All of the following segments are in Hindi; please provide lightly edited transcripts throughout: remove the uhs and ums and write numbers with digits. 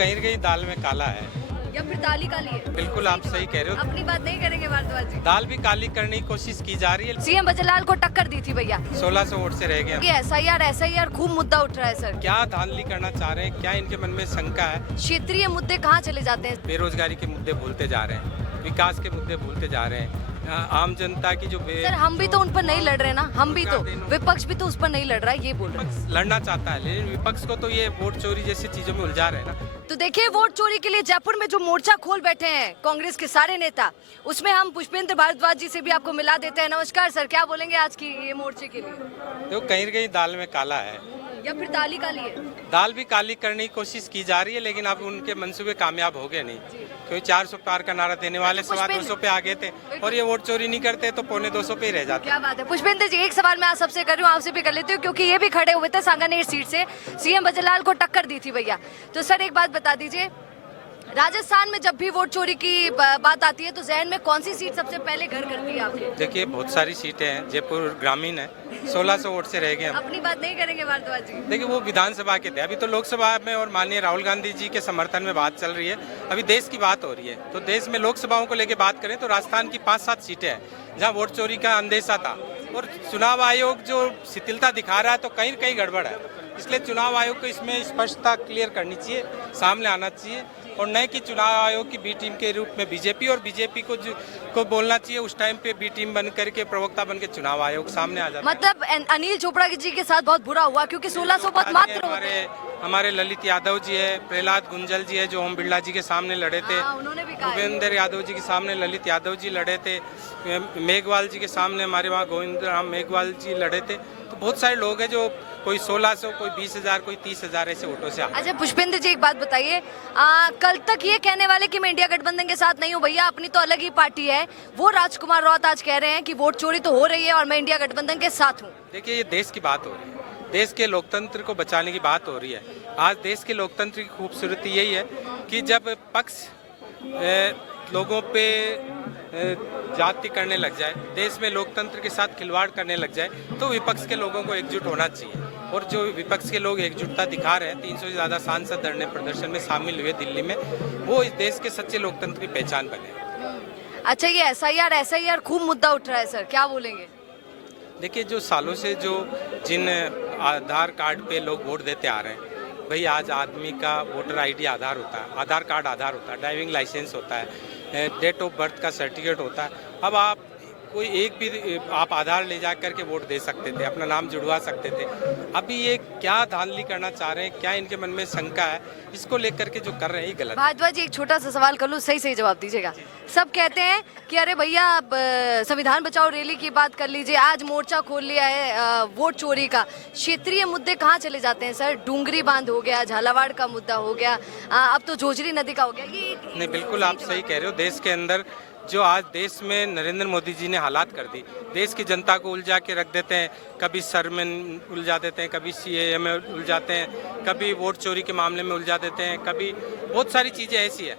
कहीं न कहीं दाल में काला है। या फिर दाल ही काली है? बिल्कुल आप सही कह रहे हो। अपनी बात नहीं करेंगे भारद्वाज जी। दाल भी काली करने की कोशिश की जा रही है। सीएम बजरलाल को टक्कर दी थी भैया। 1600 वोट से रह गए हम। ये एसआईआर खूब मुद्दा उठ रहा है सर। क्या धांधली करना चाह रहे हैं, क्या इनके मन में शंका है? क्षेत्रीय मुद्दे कहाँ चले जाते हैं? बेरोजगारी के मुद्दे भूलते जा रहे हैं, विकास के मुद्दे भूलते जा रहे हैं, आम जनता की जो सर हम भी तो उन पर नहीं लड़ रहे ना, हम भी तो, विपक्ष भी तो उस पर नहीं लड़ रहा है, ये बोल रहे हैं। विपक्ष लड़ना चाहता है, लेकिन विपक्ष को तो ये वोट चोरी जैसी चीजों में उलझा रहे हैं ना। तो देखिए वोट चोरी के लिए जयपुर में जो मोर्चा खोल बैठे हैं कांग्रेस के सारे नेता, उसमें हम पुष्पेंद्र भारद्वाज जी से भी आपको मिला देते हैं। नमस्कार सर, क्या बोलेंगे आज की ये मोर्चे के लिए? तो कहीं न कहीं दाल में काला है। या फिर दाल ही काली है? दाल भी काली करने की कोशिश की जा रही है, लेकिन अब उनके मंसूबे कामयाब हो गए नहीं, क्योंकि 400 पार का नारा देने वाले 250 पे आ गए थे और ये वोट चोरी नहीं करते तो 250 पे ही रह जाते। क्या बात है पुष्पेंद्र जी, एक सवाल मैं आप सबसे कर रही हूँ, आपसे भी कर लेती हूँ, क्योंकि ये भी खड़े हुए थे सांगानेर सीट से, सीएम बजरलाल को टक्कर दी थी भैया। तो सर एक बात बता दीजिए, राजस्थान में जब भी वोट चोरी की बात आती है तो जहन में कौन सी सीट सबसे पहले घर करती है आपके? देखिए बहुत सारी सीटें हैं, जयपुर ग्रामीण है, 1600 वोट से रह गए हम। अपनी बात नहीं करेंगे भारद्वाज जी। देखिए वो विधानसभा के थे, अभी तो लोकसभा में और माननीय राहुल गांधी जी के समर्थन में बात चल रही है, अभी देश की बात हो रही है। तो देश में लोकसभाओं को लेकर बात करें तो राजस्थान की 5-7 सीटें हैं जहाँ वोट चोरी का अंदेशा था, और चुनाव आयोग जो शिथिलता दिखा रहा है तो कहीं कहीं गड़बड़ है। इसलिए चुनाव आयोग को इसमें स्पष्टता क्लियर करनी चाहिए, सामने आना चाहिए, और नए की चुनाव आयोग की बी टीम के रूप में बीजेपी, और बीजेपी को बोलना चाहिए उस टाइम पे बी टीम बन करके प्रवक्ता बन के चुनाव आयोग सामने आ जाता। मतलब अनिल चोपड़ा जी के साथ बहुत बुरा हुआ, क्योंकि 1600 पद मात्र होते हैं। हमारे ललित यादव जी है, प्रहलाद गुंजल जी है जो ओम बिरला जी के सामने लड़े थे, भूपेंद्र यादव जी के सामने ललित यादव जी लड़े थे, मेघवाल जी के सामने हमारे वहाँ गोविंद राम मेघवाल जी लड़े थे। तो बहुत सारे लोग हैं जो कोई 1600, कोई 20,000, कोई 30,000 ऐसे वोटों से। अच्छा पुष्पेंद्र जी एक बात बताइए, कल तक ये कहने वाले कि मैं इंडिया गठबंधन के साथ नहीं हूँ भैया, अपनी तो अलग ही पार्टी है, वो राजकुमार रौत आज कह रहे हैं कि वोट चोरी तो हो रही है और मैं इंडिया गठबंधन के साथ हूँ। देखिए ये देश की बात हो रही है, देश के लोकतंत्र को बचाने की बात हो रही है। आज देश के लोकतंत्र की खूबसूरती यही है कि जब पक्ष लोगों पे जाति करने लग जाए, देश में लोकतंत्र के साथ खिलवाड़ करने लग जाए, तो विपक्ष के लोगों को एकजुट होना चाहिए। और जो विपक्ष के लोग एकजुटता दिखा रहे हैं, 300 से ज़्यादा सांसद धरने प्रदर्शन में शामिल हुए दिल्ली में, वो इस देश के सच्चे लोकतंत्र की पहचान बने। अच्छा ये एसआईआर खूब मुद्दा उठ रहा है सर, क्या बोलेंगे? देखिए जो सालों से जिन आधार कार्ड पे लोग वोट देते आ रहे हैं, भाई आज आदमी का वोटर आईडी आधार होता है, आधार कार्ड आधार होता है, ड्राइविंग लाइसेंस होता है, डेट ऑफ बर्थ का सर्टिफिकेट होता है। अब आप कोई एक भी आप आधार ले जा करके वोट दे सकते थे, अपना नाम जुड़वा सकते थे। अभी ये क्या धांधली करना चाह रहे हैं, क्या इनके मन में शंका है, इसको लेकर के जो कर रहे हैं ये गलत। भारद्वाज जी एक छोटा सा सवाल कर लूँ, सही जवाब दीजिएगा। सब कहते हैं कि अरे भैया संविधान बचाओ रैली की बात कर लीजिए, आज मोर्चा खोल लिया है वोट चोरी का। क्षेत्रीय मुद्दे कहाँ चले जाते हैं सर? डूंगरी बांध हो गया, झालावाड़ का मुद्दा हो गया, अब तो जोजरी नदी का हो गया। ये नहीं बिल्कुल आप सही कह रहे हो। देश के अंदर जो आज देश में नरेंद्र मोदी जी ने हालात कर दी, देश की जनता को उलझा के रख देते हैं, कभी सर में उलझा देते हैं, कभी सीएए में उलझाते हैं, कभी वोट चोरी के मामले में उलझा देते हैं, कभी बहुत सारी चीज़ें ऐसी है।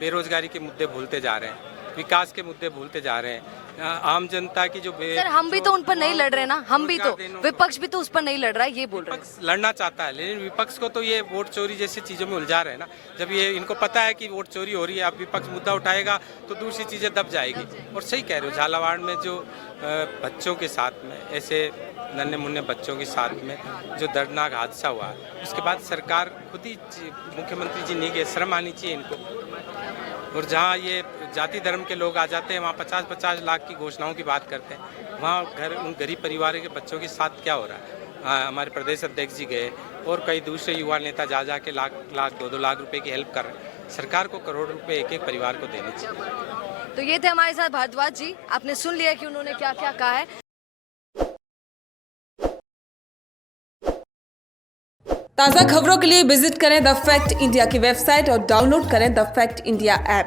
बेरोजगारी के मुद्दे भूलते जा रहे हैं, विकास के मुद्दे भूलते जा रहे हैं, आम जनता की जो सर हम भी तो उन पर नहीं लड़ रहे ना, हम भी तो, विपक्ष भी तो उस पर नहीं लड़ रहा है, ये बोल रहे हैं। विपक्ष लड़ना चाहता है, लेकिन विपक्ष को तो ये वोट चोरी जैसी चीज़ों में उलझा रहे हैं ना। जब ये इनको पता है कि वोट चोरी हो रही है, अब विपक्ष मुद्दा उठाएगा तो दूसरी चीज़ें दब जाएगी। और सही कह रहे हो, झालावाड़ में जो बच्चों के साथ में, ऐसे नन्हे मुन्ने बच्चों के साथ में जो दर्दनाक हादसा हुआ, उसके बाद सरकार खुद ही, मुख्यमंत्री जी नहीं गए, शर्म आनी चाहिए इनको। और जहाँ ये जाति धर्म के लोग आ जाते हैं, वहाँ 50-50 लाख की घोषणाओं की बात करते हैं, वहाँ उन गरीब परिवारों के बच्चों के साथ क्या हो रहा है? हमारे प्रदेश अध्यक्ष जी गए और कई दूसरे युवा नेता जा के लाख 2-2 लाख रुपए की हेल्प कर रहे हैं। सरकार को करोड़ रुपए एक परिवार को देने चाहिए। तो ये थे हमारे साथ भारद्वाज जी, आपने सुन लिया कि उन्होंने क्या क्या कहा है। ताज़ा खबरों के लिए विजिट करें द फैक्ट इंडिया की वेबसाइट और डाउनलोड करें द फैक्ट इंडिया ऐप।